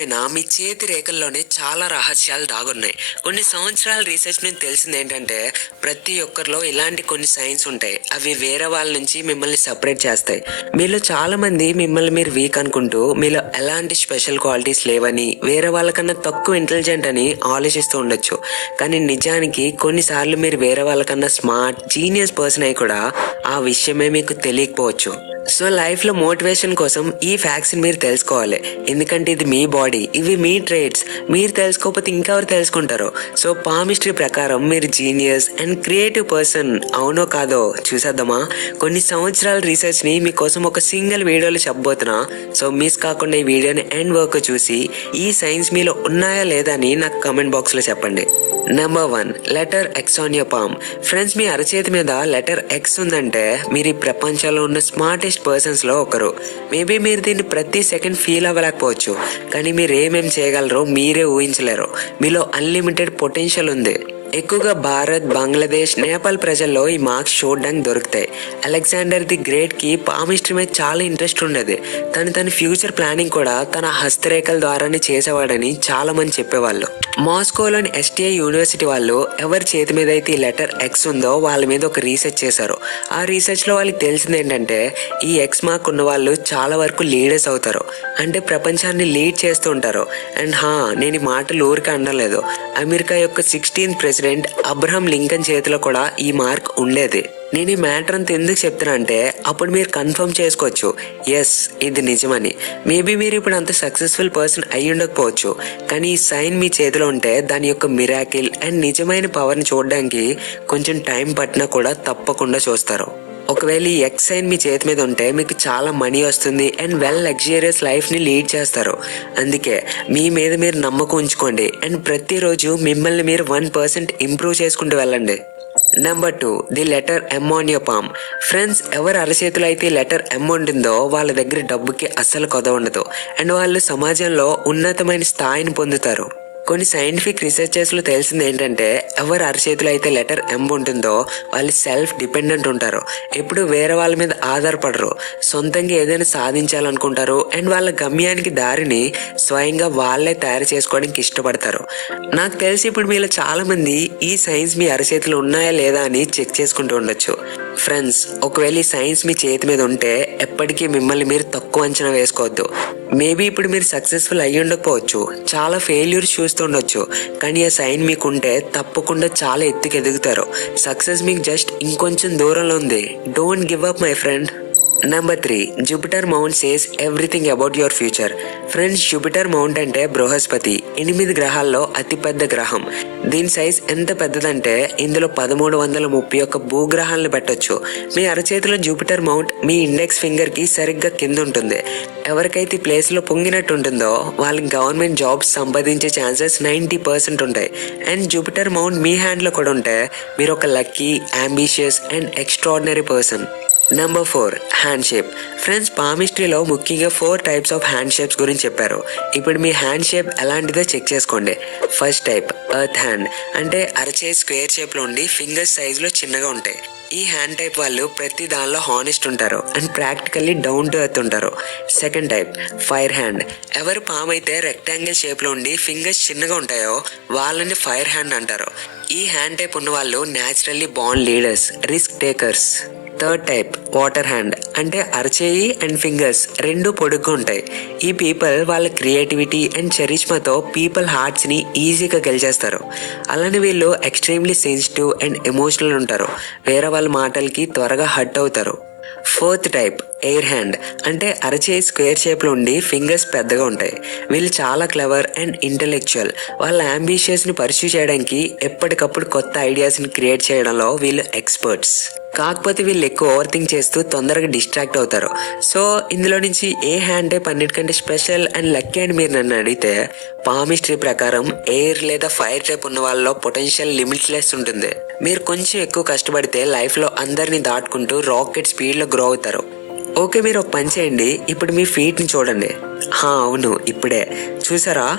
మీ చేతి రేఖల్లోనే చాలా రహస్యాలు దాగున్నాయి. కొన్ని సంవత్సరాల రీసెర్చ్ నుంచి తెలిసింది ఏంటంటే ప్రతి ఒక్కరిలో ఇలాంటి కొన్ని సైన్స్ ఉంటాయి. అవి వేరే వాళ్ళ నుంచి మిమ్మల్ని సపరేట్ చేస్తాయి. మీలో చాలా మంది మిమ్మల్ని మీరు వీక్ అనుకుంటూ మీలో ఎలాంటి స్పెషల్ క్వాలిటీస్ లేవని, వేరే వాళ్ళకన్నా తక్కువ ఇంటెలిజెంట్ అని ఆలోచిస్తూ ఉండొచ్చు. కానీ నిజానికి కొన్నిసార్లు మీరు వేరే వాళ్ళకన్నా స్మార్ట్ జీనియస్ పర్సన్ అయి కూడా ఆ విషయమే మీకు తెలియకపోవచ్చు. సో లైఫ్లో మోటివేషన్ కోసం ఈ ఫ్యాక్ట్స్ మీరు తెలుసుకోవాలి. ఎందుకంటే ఇది మీ బాడీ, ఇవి మీ ట్రేడ్స్. మీరు తెలుసుకోకపోతే ఇంకెవరు తెలుసుకుంటారో. సో పామిస్ట్రీ ప్రకారం మీరు జీనియస్ అండ్ క్రియేటివ్ పర్సన్ అవునో కాదో చూసేద్దామా. కొన్ని సంవత్సరాల రీసెర్చ్ని మీకోసం ఒక సింగిల్ వీడియోలో చెప్పబోతున్నా. సో మిస్ కాకుండా ఈ వీడియోని ఎండ్ వరకు చూసి ఈ సైన్స్ మీలో ఉన్నాయా లేదా అని నాకు కమెంట్ బాక్స్లో చెప్పండి. Number 1, letter X on your palm. Friends, మీ అరచేతి మీద లెటర్ ఎక్స్ ఉందంటే మీరు ఈ ప్రపంచంలో ఉన్న స్మార్టెస్ట్ పర్సన్స్ లో ఒకరు. మేబీ మీరు దీన్ని ప్రతి సెకండ్ ఫీల్ అవ్వలేకపోవచ్చు, కానీ మీరు ఏమేం చేయగలరో మీరే ఊహించలేరు. మీలో అన్లిమిటెడ్ పొటెన్షియల్ ఉంది. ఎక్కువగా భారత్, బంగ్లాదేశ్, నేపాల్ ప్రజల్లో ఈ మార్క్స్ చూడడానికి దొరుకుతాయి. అలెగ్జాండర్ ది గ్రేట్ కి పామిస్ట్రీ మీద చాలా ఇంట్రెస్ట్ ఉండేది. తన ఫ్యూచర్ ప్లానింగ్ కూడా తన హస్తరేఖల ద్వారానే చేసేవాడని చాలా మంది చెప్పేవాళ్ళు. మాస్కోలోని ఎస్టీఐ యూనివర్సిటీ వాళ్ళు ఎవరి చేతి మీద అయితే ఈ లెటర్ ఎక్స్ ఉందో వాళ్ళ మీద ఒక రీసెర్చ్ చేశారు. ఆ రీసెర్చ్ లో వాళ్ళకి తెలిసింది ఏంటంటే ఈ ఎక్స్ మార్క్ ఉన్న వాళ్ళు చాలా వరకు లీడర్స్ అవుతారు. అంటే ప్రపంచాన్ని లీడ్ చేస్తూ ఉంటారు. అండ్ నేను ఈ మాటలు ఊరికే అనలేదు. అమెరికా యొక్క 16th ప్రెసిడెంట్ అబ్రహం లింకన్ చేతిలో కూడా ఈ మార్క్ ఉండేది. నేను ఈ మ్యాటర్ అంతా ఎందుకు చెప్తున్నా అంటే అప్పుడు మీరు కన్ఫర్మ్ చేసుకోవచ్చు, ఎస్ ఇది నిజమని. మేబీ మీరు ఇప్పుడు అంత సక్సెస్ఫుల్ పర్సన్ అయి ఉండకపోవచ్చు, కానీ ఈ సైన్ మీ చేతిలో ఉంటే దాని యొక్క మిరాకిల్ అండ్ నిజమైన పవర్ని చూడడానికి కొంచెం టైం పట్టినా కూడా తప్పకుండా చూస్తారు. ఒకవేళ ఈ ఎక్స్ సైన్ మీ చేతి మీద ఉంటే మీకు చాలా మనీ వస్తుంది అండ్ వెల్ లగ్జరియస్ లైఫ్ని లీడ్ చేస్తారు. అందుకే మీ మీద మీరు నమ్మకం ఉంచుకోండి అండ్ ప్రతిరోజు మిమ్మల్ని మీరు 1% ఇంప్రూవ్ చేసుకుంటూ వెళ్ళండి. Number 2, the letter M on your palm. Friends, ఎవరు అరచేతులు అయితే లెటర్ ఎమ్ ఉంటుందో వాళ్ళ దగ్గర డబ్బుకి అస్సలు కొద ఉండదు అండ్ వాళ్ళు సమాజంలో ఉన్నతమైన స్థాయిని పొందుతారు. కొన్ని సైంటిఫిక్ రీసెర్చెస్లో తెలిసింది ఏంటంటే ఎవరు అరచేతులు అయితే లెటర్ ఎం ఉంటుందో వాళ్ళు సెల్ఫ్ డిపెండెంట్ ఉంటారు. ఎప్పుడు వేరే వాళ్ళ మీద ఆధారపడరు. సొంతంగా ఏదైనా సాధించాలనుకుంటారు అండ్ వాళ్ళ గమ్యానికి దారిని స్వయంగా వాళ్ళే తయారు చేసుకోవడానికి ఇష్టపడతారు. నాకు తెలిసి ఇప్పుడు మీలో చాలా మంది ఈ సైన్స్ మీ అరచేతులు ఉన్నాయా లేదా అని చెక్ చేసుకుంటూ ఉండొచ్చు. ఫ్రెండ్స్, ఒకవేళ ఈ సైన్స్ మీ చేతి మీద ఉంటే ఎప్పటికీ మిమ్మల్ని మీరు తక్కువ అంచనా వేసుకోవద్దు. మేబీ ఇప్పుడు మీరు సక్సెస్ఫుల్ అయ్యి ఉండకపోవచ్చు, చాలా ఫెయిల్యూర్స్ చూస్తుండొచ్చు, కానీ ఆ సైన్ మీకుంటే తప్పకుండా చాలా ఎత్తుకు ఎదుగుతారు. సక్సెస్ మీకు జస్ట్ ఇంకొంచెం దూరంలో ఉంది. Don't give up my friend. Number 3, Jupiter mount says everything about your future. Friends, Jupiter mount అంటే బృహస్పతి 8 గ్రహాల్లో అతిపెద్ద గ్రహం. దీని సైజ్ ఎంత పెద్దదంటే ఇందులో 1331 భూగ్రహాలను పెట్టొచ్చు. మీ అరచేతిలో జూపిటర్ మౌంట్ మీ ఇండెక్స్ ఫింగర్ కి సరిగ్గా కింద ఉంటుంది. ఎవరికైతే ఈ ప్లేస్ లో పొంగినట్టు ఉంటుందో వాళ్ళకి గవర్నమెంట్ జాబ్స్ సంపాదించే ఛాన్సెస్ 90% ఉంటాయి. అండ్ జూపిటర్ మౌంట్ మీ హ్యాండ్ లో కూడా ఉంటే మీరు ఒక lucky, ambitious and extraordinary person. Number 4, hand shape. Friends, పామిస్ట్రీలో ముఖ్యంగా 4 టైప్స్ ఆఫ్ హ్యాండ్ షేప్స్ గురించి చెప్పారు. ఇప్పుడు మీ హ్యాండ్ షేప్ ఎలాంటిదో చెక్ చేసుకోండి. ఫస్ట్ టైప్ ఎర్త్ హ్యాండ్, అంటే అరచేయి స్క్వేర్ షేప్లో ఉండి ఫింగర్స్ సైజులో చిన్నగా ఉంటాయి. ఈ హ్యాండ్ టైప్ వాళ్ళు ప్రతి దానిలో హానెస్ట్ ఉంటారు and practically down to earth ఉంటారు. Second type fire hand. ఎవరు పామ్ అయితే రెక్టాంగిల్ షేప్లో ఉండి ఫింగర్స్ చిన్నగా ఉంటాయో వాళ్ళని ఫైర్ హ్యాండ్ అంటారు. ఈ హ్యాండ్ టైప్ ఉన్న వాళ్ళు naturally born leaders, risk takers. Third type water hand, అంటే అరచేయి అండ్ ఫింగర్స్ రెండు పొడుగ్గా ఉంటాయి. ఈ పీపుల్ వాళ్ళ క్రియేటివిటీ అండ్ చరిష్మాతో పీపుల్ హార్ట్స్ని ఈజీగా గెలిచేస్తారు. అలానే వీళ్ళు ఎక్స్ట్రీమ్లీ సెన్సిటివ్ అండ్ ఎమోషనల్ ఉంటారు. వేరే వాళ్ళ మాటలకి త్వరగా హర్ట్ అవుతారు. ఫోర్త్ టైప్ ఎయిర్ హ్యాండ్, అంటే అరచేయి స్క్వేర్ షేప్లో ఉండి ఫింగర్స్ పెద్దగా ఉంటాయి. వీళ్ళు చాలా క్లవర్ అండ్ ఇంటెలెక్చువల్. వాళ్ళ అంబిషియస్ని పర్స్యూ చేయడానికి ఎప్పటికప్పుడు కొత్త ఐడియాస్ని క్రియేట్ చేయడంలో వీళ్ళు ఎక్స్పర్ట్స్. కాకపోతే వీళ్ళు ఎక్కువ ఓవర్ థింక్ చేస్తూ తొందరగా డిస్ట్రాక్ట్ అవుతారు. సో ఇందులో నుంచి ఏ హ్యాండ్ టైప్ అన్నిటికంటే స్పెషల్ అండ్ లక్కీ అని మీరు నన్ను అడిగితే పామిస్ట్రీ ప్రకారం ఎయిర్ లేదా ఫైర్ టైప్ ఉన్న వాళ్ళలో పొటెన్షియల్ లిమిట్లెస్ ఉంటుంది. మీరు కొంచెం ఎక్కువ కష్టపడితే లైఫ్లో అందరినీ దాటుకుంటూ రాకెట్ స్పీడ్లో గ్రో అవుతారు. ఓకే, మీరు ఒక పని చేయండి. ఇప్పుడు మీ ఫీట్ని చూడండి. అవును, ఇప్పుడే చూసారా?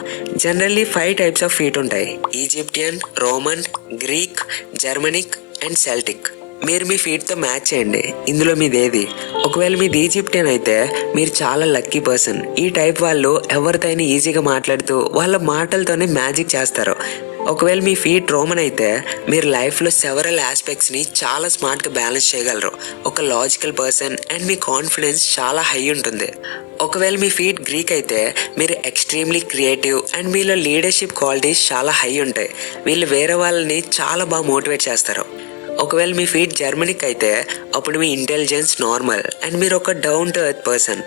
జనరల్లీ 5 టైప్స్ ఆఫ్ ఫీట్ ఉంటాయి. Egyptian, Roman, Greek, Germanic and Celtic. మీరు మీ ఫీట్తో మ్యాచ్ చేయండి, ఇందులో మీదేది. ఒకవేళ మీది ఈజిప్టియన్ అయితే మీరు చాలా లక్కీ పర్సన్. ఈ టైప్ వాళ్ళు ఎవరితో అయినా ఈజీగా మాట్లాడుతూ వాళ్ళ మాటలతోనే మ్యాజిక్ చేస్తారు. ఒకవేళ మీ ఫీట్ రోమన్ అయితే మీరు లైఫ్లో సెవరల్ ఆస్పెక్ట్స్ని చాలా స్మార్ట్గా బ్యాలెన్స్ చేయగలరు. ఒక logical person and me confidence చాలా హై ఉంటుంది. ఒకవేళ మీ ఫీట్ గ్రీక్ అయితే మీరు ఎక్స్ట్రీమ్లీ క్రియేటివ్ అండ్ మీలో లీడర్షిప్ క్వాలిటీస్ చాలా హై ఉంటాయి. వీళ్ళు వేరే వాళ్ళని చాలా బాగా మోటివేట్ చేస్తారు. ఒకవేళ మీ ఫీట్ జర్మనిక్ అయితే అప్పుడు మీ ఇంటెలిజెన్స్ నార్మల్ అండ్ మీరు ఒక down to earth person.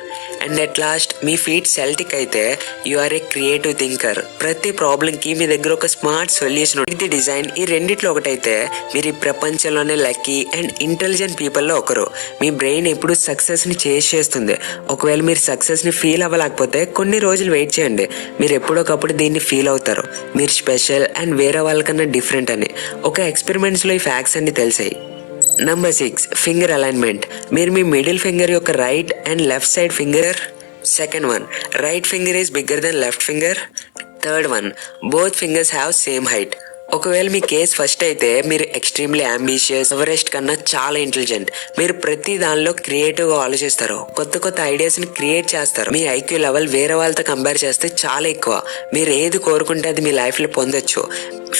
And at last మీ ఫీట్ సెల్టిక్ అయితే you are a creative thinker. ప్రతి ప్రాబ్లంకి మీ దగ్గర ఒక స్మార్ట్ సొల్యూషన్ ఉంటుంది. డిజైన్ ఈ రెండిట్లో ఒకటైతే మీరు ఈ ప్రపంచంలోనే లక్కీ అండ్ ఇంటెలిజెంట్ పీపుల్లో ఒకరు. మీ బ్రెయిన్ ఎప్పుడు సక్సెస్ని చేస్తుంది. ఒకవేళ మీరు సక్సెస్ని ఫీల్ అవ్వలేకపోతే కొన్ని రోజులు వెయిట్ చేయండి, మీరు ఎప్పుడొకప్పుడు దీన్ని ఫీల్ అవుతారు. మీరు స్పెషల్ అండ్ వేరే వాళ్ళకన్నా డిఫరెంట్ అని. ఒక ఎక్స్పెరిమెంట్స్లో ఈ ఫ్యాక్ట్స్ అన్ని తెలిసాయి. Number 6, finger alignment. మీరు మీ మిడిల్ ఫింగర్ యొక్క right and left side finger. Second one, right finger is bigger than left finger. Third one, both fingers have same height. ఒకవేళ మీ కేస్ ఫస్ట్ అయితే మీరు ఎక్స్ట్రీమ్లీ అంబిషియస్, ఎవరెస్ట్ కన్నా చాలా intelligent. మీరు ప్రతి దానిలో క్రియేటివ్గా ఆలోచిస్తారు, కొత్త కొత్త ఐడియాస్ని క్రియేట్ చేస్తారు. మీ ఐక్యూ లెవెల్ వేరే వాళ్ళతో కంపేర్ చేస్తే చాలా ఎక్కువ. మీరు ఏది కోరుకుంటే అది మీ లైఫ్లో పొందొచ్చు.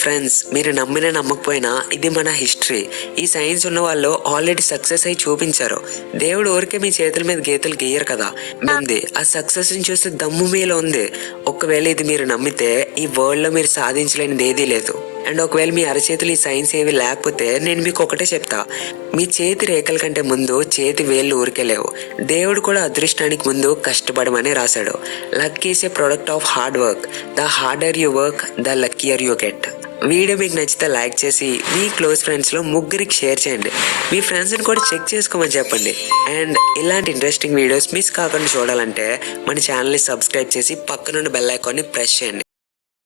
ఫ్రెండ్స్, మీరు నమ్మినా నమ్మకపోయినా ఇది మన హిస్టరీ. ఈ సైన్స్ ఉన్న వాళ్ళు ఆల్రెడీ సక్సెస్ అయి చూపించారు. దేవుడు ఊరికే మీ చేతుల మీద గీతలు గీయరు కదా, ఉంది. ఆ సక్సెస్ ని చూస్తే దమ్ము మీలో ఉంది. ఒకవేళ ఇది మీరు నమ్మితే ఈ వరల్డ్ లో మీరు సాధించలేనిది ఏదీ లేదు. అండ్ ఒకవేళ మీ అరచేతులు ఈ సైన్స్ ఏవి లేకపోతే నేను మీకు ఒకటే చెప్తా, మీ చేతి రేఖల కంటే ముందు చేతి వేళ్ళు ఊరికెలేవు. దేవుడు కూడా అదృష్టానికి ముందు కష్టపడమని రాశాడు. Luck is a product of hard work. The harder you work the luckier you get. Video మీకు నచ్చితే లైక్ చేసి మీ క్లోజ్ ఫ్రెండ్స్లో ముగ్గురికి షేర్ చేయండి. మీ ఫ్రెండ్స్ని కూడా చెక్ చేసుకోమని చెప్పండి. అండ్ ఇలాంటి ఇంట్రెస్టింగ్ వీడియోస్ మిస్ కాకుండా చూడాలంటే మన ఛానల్ని సబ్స్క్రైబ్ చేసి పక్కనున్న బెల్ ఐకాన్ని ప్రెస్ చేయండి.